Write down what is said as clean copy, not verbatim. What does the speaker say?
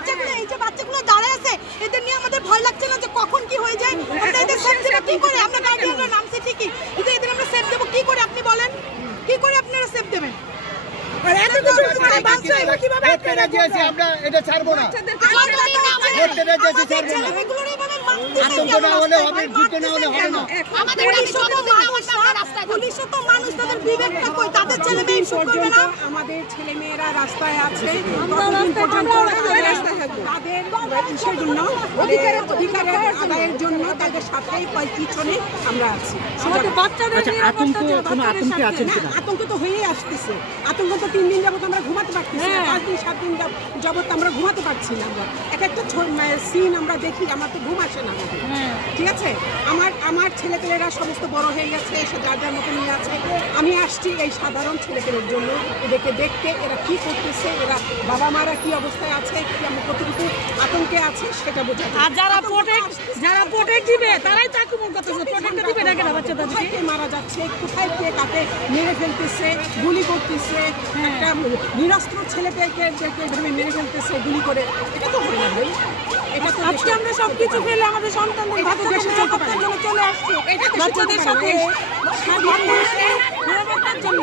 বাচ্চাগুলো এই যে বাচ্চাগুলো দাঁড়ায় আছে এদের নিয়ে আমাদের ভয় লাগছে না যে কখন কি হয়ে যায়? আমরা এদের সেফ দেবো কি করে? আমরা গার্ডিয়ানরা নামছি ঠিকই, কিন্তু এদের আমরা সেফ দেবো কি করে? আপনি বলেন কি করে আপনারা সেফ দেবেন? আমরা এটা ছাড়বো না। আমাদের ছেলে মেয়েরা রাস্তায় আছে, তাদের অধিকারের আদায়ের জন্য তাদের সাথেই পিছনে আমরা আছি। আতঙ্ক তো হয়েই আসতেছে। আতঙ্ক তো 3 দিন যাবত আমরা ঘুমাতে পারতেছি না, 5 দিন 7 দিন যাবত আমরা ঘুমাতে পারছি না। আমরা এক একটা সিন আমরা দেখি, আমার তো ঘুম আসে না। ঠিক আছে, আমার ছেলেপেলেরা সমস্ত বড় হয়ে গেছে, এসে যার যার মতো নিয়ে আছে। আমি আসছি এই সাধারণ ছেলেপেলের জন্য, এদেরকে দেখতে, এরা কি করতেছে, এরা বাবা মারা কি অবস্থায় আছে, কি আমরা কতটুকু আতঙ্কে আছে সেটা বোঝাতে। আর যারা প্রোটেক্ট দিবে তারাই তো আক্রমণ করতেছে, প্রোটেক্ট দিবে না কেন? বাচ্চাদের কোথায় কে মারা যাচ্ছে, কোথায় কে কাকে মেরে ফেলতেছে, গুলি করতেছে, একটা নিরস্ত্র ছেলেপেলেকে এভাবে মেরে ফেলতেছে গুলি করে, এটা তো হয় না ভাই। এটা তো আজকে আমরা সবকিছু ফেলে আমাদের সন্তানদের নিরাপত্তার জন্য চলে আসছি, বাচ্চাদের সাথে নিরাপত্তার জন্য।